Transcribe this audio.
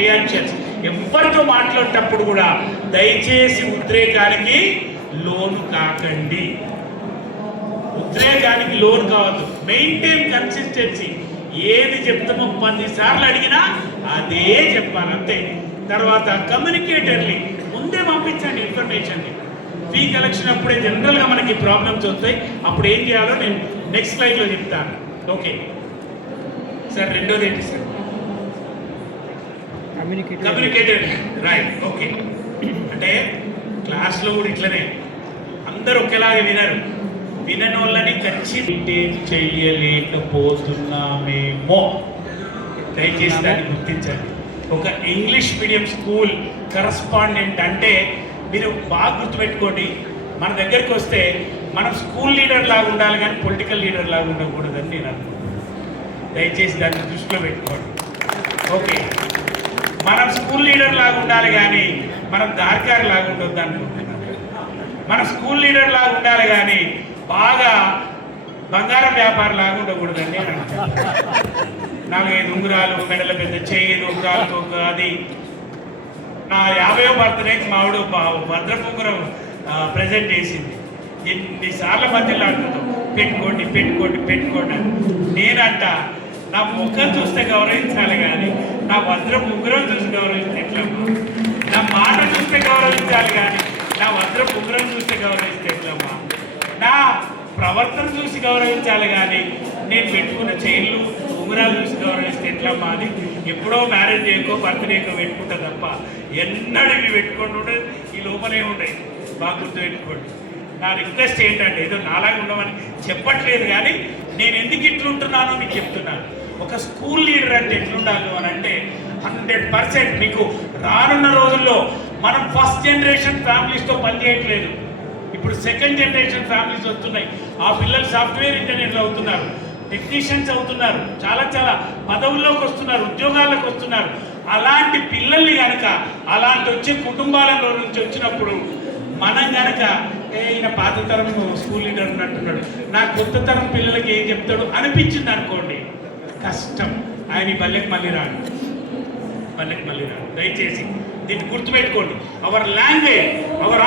Reactions. ఎవరితో మాట్లాడేటప్పుడు కూడా దయచేసి ఉద్రేకానికి లోను కాకండి. ఉద్రేకానికి లోన్ కావద్దు. Maintain consistency. ఏది చెప్తామో 10 సార్లు అడిగినా అదే చెప్పాలి అంతే. తర్వాత కమ్యూనికేటర్లీ ముందే పంపించండి ఇన్ఫర్మేషన్ని. ఫీ కలెక్షన్ అప్పుడే జనరల్గా మనకి ప్రాబ్లమ్స్ వస్తాయి. అప్పుడు ఏం చేయాలో నేను నెక్స్ట్ స్లైడ్లో చెప్తాను. ఓకే సార్, రెండోది ఏంటి సార్? కమ్యూనికేటర్. రైట్. ఓకే, అంటే క్లాస్లో కూడా ఇట్లనే అందరూ ఒకేలాగా వినరు. వినని వాళ్ళని ఖచ్చితంగా చెయ్యలేకపోతున్నామేమో దయచేసి దాన్ని గుర్తించండి. ఒక ఇంగ్లీష్ మీడియం స్కూల్ కరస్పాండెంట్ అంటే మీరు బాగా గుర్తుపెట్టుకోండి. మన దగ్గరికి వస్తే మనం స్కూల్ లీడర్ లాగా ఉండాలి కానీ పొలిటికల్ లీడర్ లాగా ఉండకూడదని నేను అనుకుంటున్నాను. దయచేసి దాన్ని దృష్టిలో పెట్టుకోండి. ఓకే, మనం స్కూల్ లీడర్ లాగా ఉండాలి కానీ మనం దారికారి లాగా ఉండొద్దు అనుకుంటున్నాను. మన స్కూల్ లీడర్ లాగా ఉండాలి కానీ బాగా బంగారం వ్యాపారం లాగా ఉండకూడదని నేను అంటాను. 4-5 ఉంగరాలు, మెడల పెద్ద చేయి, ఉంగరాలు, అది. నా 50వ బర్త్డేకి మావిడు భద్రపు ఉంగరం ప్రజెంట్ చేసింది. ఎన్నిసార్ల మధ్యలో అంటుందో పెట్టుకోండి పెట్టుకోండి పెట్టుకోండి అని. నేనంట నా ముఖం చూస్తే గౌరవించాలి కానీ నా భద్రపు ఉంగరం చూసి గౌరవిస్తే ఎట్లమ్మా? నా మాట చూస్తే గౌరవించాలి కానీ నా భద్రపు ఉంగరం చూస్తే గౌరవిస్తే ఎట్లమ్మా? నా ప్రవర్తన చూసి గౌరవించాలి కానీ నేను పెట్టుకున్న చైన్లు ఉంగరాలు చూసి గౌరవిస్తే ఎట్లమ్మా అని ఎప్పుడో మ్యారేజ్ చేయకో బర్త్డేకో పెట్టుకుంటా తప్ప ఎన్నడూ ఇవి పెట్టుకోండి ఉండదు. ఈ లోపలే ఉండేవి. బాగా గుర్తు పెట్టుకోండి. నా రిక్వెస్ట్ ఏంటంటే, ఏదో నాలాగా ఉండమని చెప్పట్లేదు కానీ నేను ఎందుకు ఇట్లుంటున్నానో మీకు చెప్తున్నాను. ఒక స్కూల్ లీడర్ అంటే ఎట్లుండాలి అని అంటే 100% మీకు రానున్న రోజుల్లో మనం ఫస్ట్ జనరేషన్ ఫ్యామిలీస్తో పనిచేయట్లేదు. ఇప్పుడు సెకండ్ జనరేషన్ ఫ్యామిలీస్ వస్తున్నాయి. ఆ పిల్లలు సాఫ్ట్వేర్ ఇంజనీర్లు అవుతున్నారు, టెక్నీషియన్స్ అవుతున్నారు, చాలా చాలా పదవుల్లోకి వస్తున్నారు, ఉద్యోగాలకు వస్తున్నారు. అలాంటి పిల్లల్ని కనుక అలాంటి వచ్చే కుటుంబాలలో నుంచి వచ్చినప్పుడు మనం కనుక ఈయన పాత తరం స్కూల్ లీడర్ ఉన్నట్టున్నాడు, నా కొత్త తరం పిల్లలకి ఏం చెప్తాడు అనిపించింది అనుకోండి, కష్టం. ఆయన ఈ పల్లెకి మళ్ళీ రాడు. దయచేసి దీన్ని గుర్తుపెట్టుకోండి. Hour language, hour